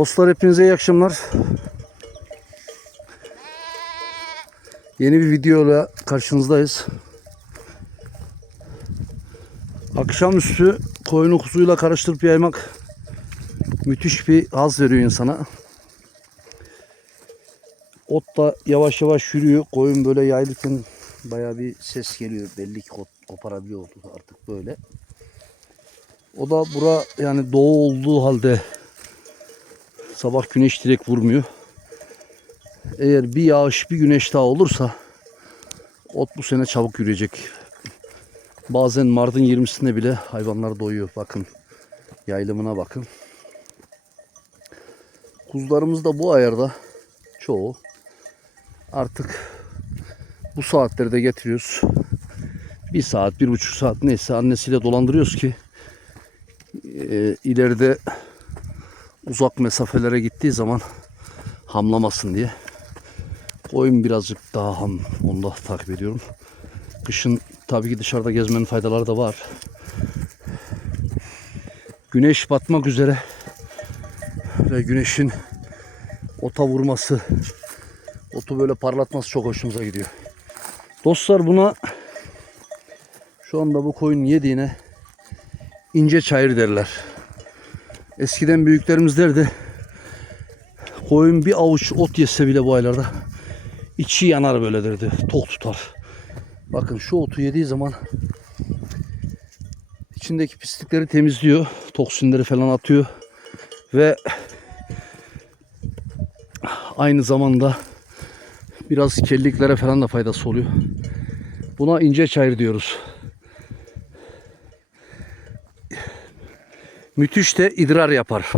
Dostlar hepinize iyi akşamlar. Yeni bir videoyla karşınızdayız. Akşamüstü koyunu kuzuyla karıştırıp yaymak müthiş bir haz veriyor insana. Ot da yavaş yavaş yürüyor. Koyun böyle yayılırken baya bir ses geliyor. Belli ki koparabiliyor artık böyle. O da bura yani doğu olduğu halde sabah güneş direkt vurmuyor. Eğer bir yağış bir güneş daha olursa ot bu sene çabuk yürüyecek. Bazen Mart'ın 20'sinde bile hayvanlar doyuyor. Bakın yaylımına bakın. Kuzularımız da bu ayarda çoğu. Artık bu saatlerde getiriyoruz. Bir saat, bir buçuk saat neyse annesiyle dolandırıyoruz ki e, ileride uzak mesafelere gittiği zaman hamlamasın diye. Koyun birazcık daha ham. Onu da takip ediyorum. Kışın tabii ki dışarıda gezmenin faydaları da var. Güneş batmak üzere ve güneşin ota vurması, otu böyle parlatması çok hoşumuza gidiyor. Dostlar buna şu anda bu koyun yediğine ince çayır derler. Eskiden büyüklerimiz derdi koyun bir avuç ot yese bile bu aylarda içi yanar böyle derdi. Tok tutar. Bakın şu otu yediği zaman içindeki pislikleri temizliyor. Toksinleri falan atıyor. Ve aynı zamanda biraz kelliklere falan da faydası oluyor. Buna ince çayır diyoruz. Müthiş de idrar yapar.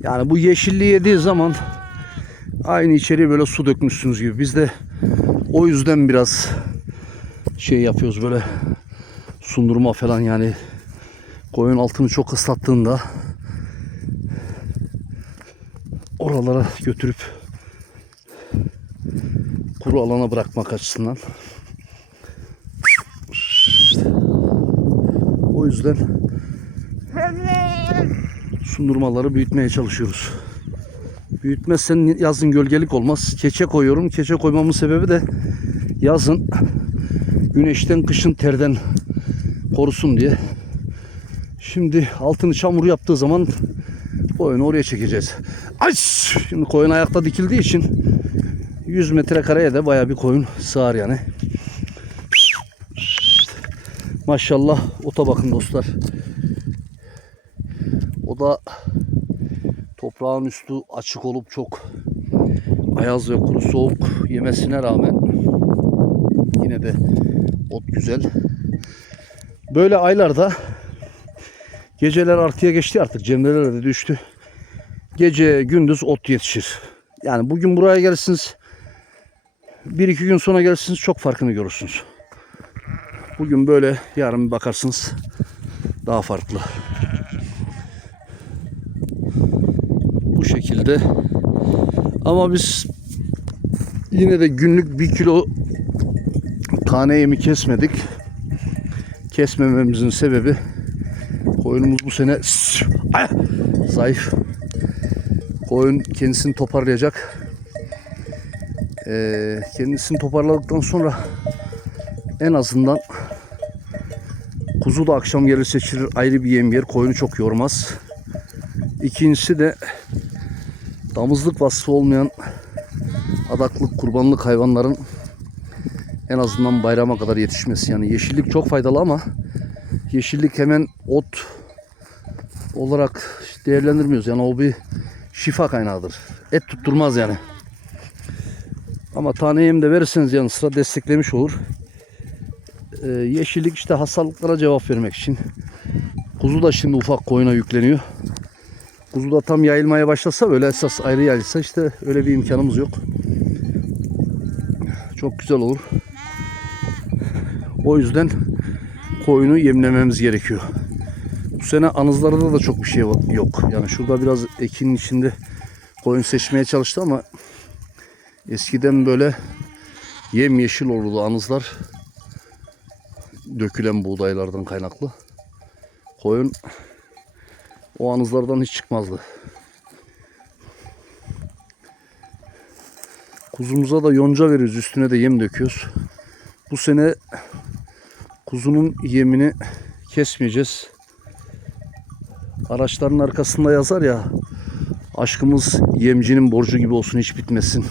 Yani bu yeşilliği yediği zaman aynı içeriye böyle su dökmüşsünüz gibi. Biz de o yüzden biraz şey yapıyoruz böyle sundurma falan yani koyun altını çok ıslattığında oralara götürüp kuru alana bırakmak açısından. O yüzden sundurmaları büyütmeye çalışıyoruz. Büyütmezsen yazın gölgelik olmaz. Keçe koyuyorum. Keçe koymamın sebebi de yazın güneşten, kışın terden korusun diye. Şimdi altını çamur yaptığı zaman koyunu oraya çekeceğiz. Ay! Şimdi koyun ayakta dikildiği için 100 metrekareye de baya bir koyun sığar yani. Maşallah ota bakın dostlar. O da toprağın üstü açık olup çok ayaz ve kuru soğuk yemesine rağmen yine de ot güzel. Böyle aylarda geceler artıya geçti artık cemreler de düştü. Gece gündüz ot yetişir. Yani bugün buraya gelirsiniz bir iki gün sonra gelirsiniz çok farkını görürsünüz. Bugün böyle yarın bir bakarsınız daha farklı. Bu şekilde. Ama biz yine de günlük bir kilo tane yemi kesmedik. Kesmememizin sebebi koyunumuz bu sene Ay! zayıf. Koyun kendisini toparlayacak. Ee, kendisini toparladıktan sonra en azından kuzu da akşam gelir seçilir ayrı bir yem yer. Koyunu çok yormaz. İkincisi de damızlık vasfı olmayan adaklık kurbanlık hayvanların en azından bayrama kadar yetişmesi. Yani yeşillik çok faydalı ama yeşillik hemen ot olarak değerlendirmiyoruz. Yani o bir şifa kaynağıdır. Et tutturmaz yani. Ama tane de verirseniz yanı sıra desteklemiş olur. Ee, yeşillik işte hastalıklara cevap vermek için. Kuzu da şimdi ufak koyuna yükleniyor. Kuzu da tam yayılmaya başlasa böyle esas ayrı yayılsa işte öyle bir imkanımız yok. Çok güzel olur. O yüzden koyunu yemlememiz gerekiyor. Bu sene anızlarda da çok bir şey yok. Yani şurada biraz ekinin içinde koyun seçmeye çalıştı ama eskiden böyle yem yeşil olurdu anızlar. Dökülen buğdaylardan kaynaklı. Koyun o anızlardan hiç çıkmazdı. Kuzumuza da yonca veriyoruz. Üstüne de yem döküyoruz. Bu sene kuzunun yemini kesmeyeceğiz. Araçların arkasında yazar ya aşkımız yemcinin borcu gibi olsun hiç bitmesin.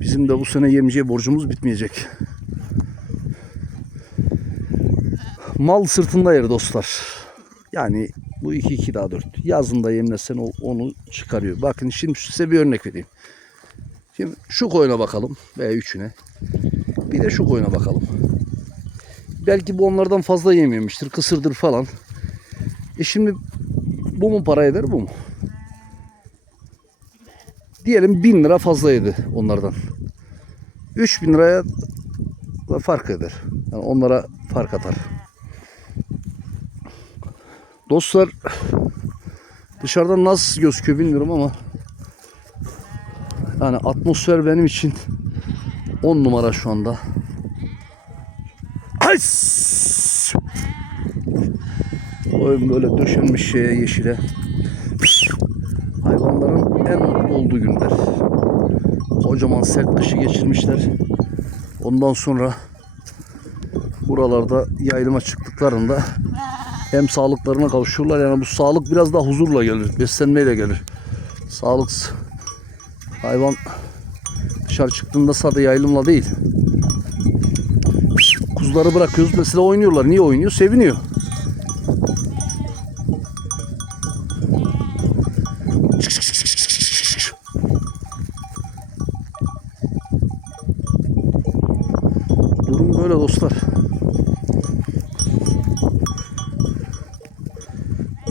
Bizim de bu sene yemciye borcumuz bitmeyecek. Mal sırtında yer dostlar. Yani bu 2 2 daha 4. Yazında yemlesen o onu çıkarıyor. Bakın şimdi size bir örnek vereyim. Şimdi şu koyuna bakalım veya üçüne. Bir de şu koyuna bakalım. Belki bu onlardan fazla yememiştir, kısırdır falan. E şimdi bu mu para eder bu mu? Diyelim 1000 lira fazla yedi onlardan. 3000 liraya fark eder. Yani onlara fark atar. Dostlar dışarıdan nasıl gözüküyor bilmiyorum ama yani atmosfer benim için 10 numara şu anda. Ay! Oyun böyle döşenmiş şeye yeşile. Hayvanların en mutlu olduğu günler. Kocaman sert kışı geçirmişler. Ondan sonra buralarda yayılıma çıktıklarında hem sağlıklarına kavuşurlar. Yani bu sağlık biraz daha huzurla gelir. Beslenmeyle gelir. Sağlıksız hayvan dışarı çıktığında sadece yayılımla değil. Kuzuları bırakıyoruz mesela oynuyorlar. Niye oynuyor? Seviniyor. Durum böyle dostlar.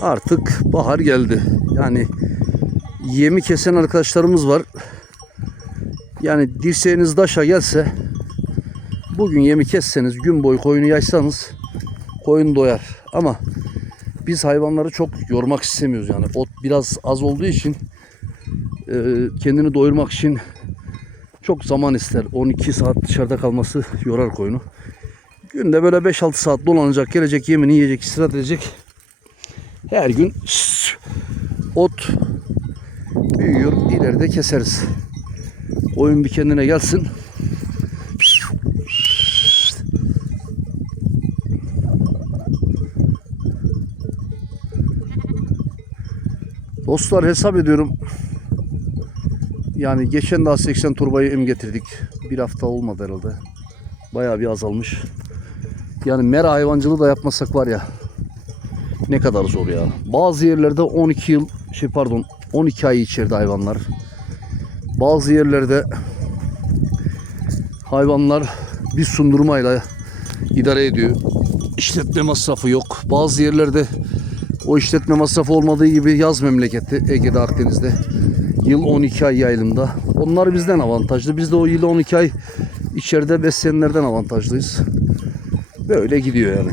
Artık bahar geldi. Yani yemi kesen arkadaşlarımız var. Yani dirseğiniz daşa gelse bugün yemi kesseniz gün boyu koyunu yaysanız koyun doyar. Ama biz hayvanları çok yormak istemiyoruz yani. Ot biraz az olduğu için e, kendini doyurmak için çok zaman ister. 12 saat dışarıda kalması yorar koyunu. Günde böyle 5-6 saat dolanacak, gelecek yemini yiyecek, istirahat edecek. Her gün ot büyüyor, ileride keseriz. Oyun bir kendine gelsin. Dostlar hesap ediyorum. Yani geçen daha 80 turbayı em getirdik. Bir hafta olmadı herhalde. Bayağı bir azalmış. Yani mera hayvancılığı da yapmasak var ya ne kadar zor ya. Bazı yerlerde 12 yıl şey pardon 12 ay içeride hayvanlar. Bazı yerlerde hayvanlar bir sundurmayla idare ediyor. İşletme masrafı yok. Bazı yerlerde o işletme masrafı olmadığı gibi yaz memleketi Ege'de Akdeniz'de yıl 12 ay yayılımda. Onlar bizden avantajlı. Biz de o yıl 12 ay içeride besleyenlerden avantajlıyız. Böyle gidiyor yani.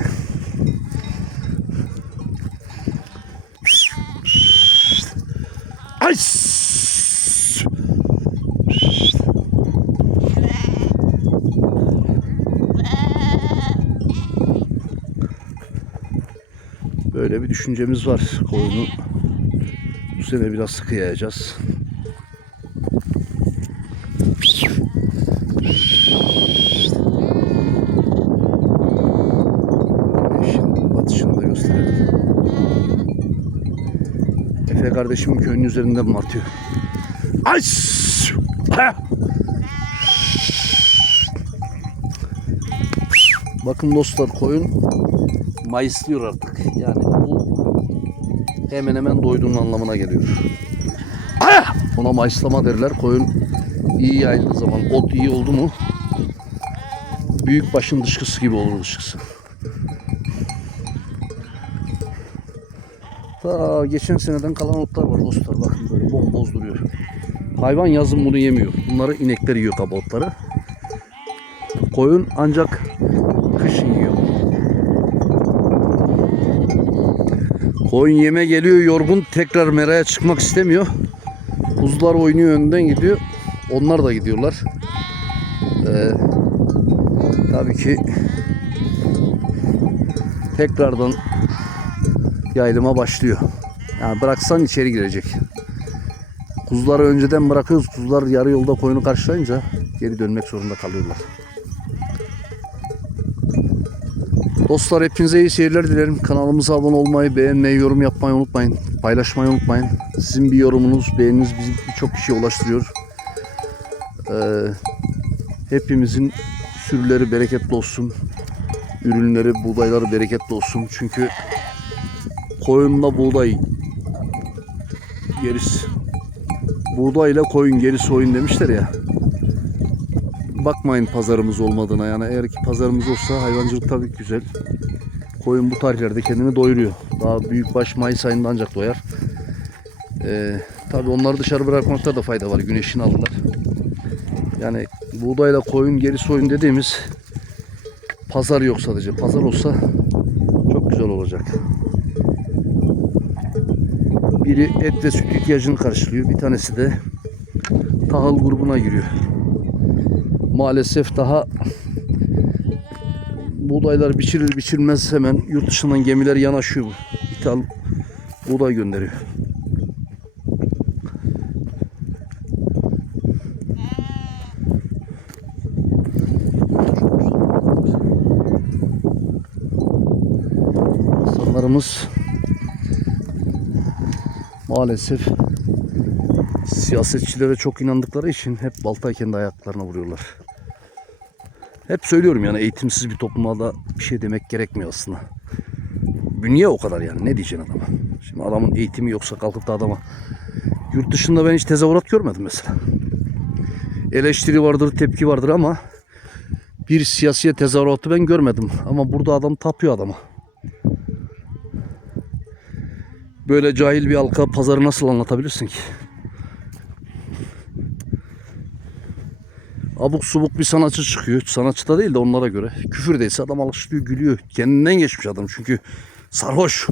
Ay! Böyle bir düşüncemiz var. Koyunu bu sene biraz sıkı yayacağız. Güneşin batışını da gösterelim. Efe kardeşimin köyünün üzerinden mi atıyor? Ay! Bakın dostlar koyun mayıslıyor artık. Yani bu hemen hemen doyduğun anlamına geliyor. Ona mayıslama derler. Koyun iyi yayıldığı zaman ot iyi oldu mu büyük başın dışkısı gibi olur dışkısı. Ta geçen seneden kalan otlar var dostlar. Bakın böyle bomboz duruyor. Hayvan yazın bunu yemiyor. Bunları inekler yiyor tabi otları. Koyun ancak kışın yiyor. Koyun yeme geliyor yorgun tekrar meraya çıkmak istemiyor. Kuzular oynuyor önden gidiyor. Onlar da gidiyorlar. Ee, tabii ki tekrardan yayılıma başlıyor. Yani bıraksan içeri girecek. Kuzuları önceden bırakıyoruz. Kuzular yarı yolda koyunu karşılayınca geri dönmek zorunda kalıyorlar. Dostlar hepinize iyi seyirler dilerim. Kanalımıza abone olmayı, beğenmeyi, yorum yapmayı unutmayın. Paylaşmayı unutmayın. Sizin bir yorumunuz, beğeniniz bizi birçok kişiye ulaştırıyor. Ee, hepimizin sürüleri bereketli olsun. Ürünleri, buğdayları bereketli olsun. Çünkü koyunla buğday gerisi. Buğdayla koyun gerisi oyun demişler ya. Bakmayın pazarımız olmadığına yani eğer ki pazarımız olsa hayvancılık tabii güzel. Koyun bu tarihlerde kendini doyuruyor. Daha büyük baş Mayıs ayında ancak doyar. Ee, tabii onları dışarı bırakmakta da fayda var. Güneşini alırlar. Yani buğdayla koyun gerisi oyun dediğimiz pazar yok sadece. Pazar olsa çok güzel olacak. Biri et ve süt ihtiyacını karşılıyor. Bir tanesi de tahıl grubuna giriyor. Maalesef daha buğdaylar biçilir biçilmez hemen yurt dışından gemiler yanaşıyor. İthal buğday gönderiyor. İnsanlarımız maalesef siyasetçilere çok inandıkları için hep baltayı kendi ayaklarına vuruyorlar. Hep söylüyorum yani eğitimsiz bir toplumda bir şey demek gerekmiyor aslında. Bünye o kadar yani ne diyeceksin adama. Şimdi adamın eğitimi yoksa kalkıp da adama yurt dışında ben hiç tezahürat görmedim mesela. Eleştiri vardır, tepki vardır ama bir siyasiye tezahüratı ben görmedim. Ama burada adam tapıyor adama. Böyle cahil bir halka pazarı nasıl anlatabilirsin ki? Abuk subuk bir sanatçı çıkıyor. Sanatçı da değil de onlara göre. Küfür değilse adam alıştırıyor, gülüyor. Kendinden geçmiş adam çünkü sarhoş.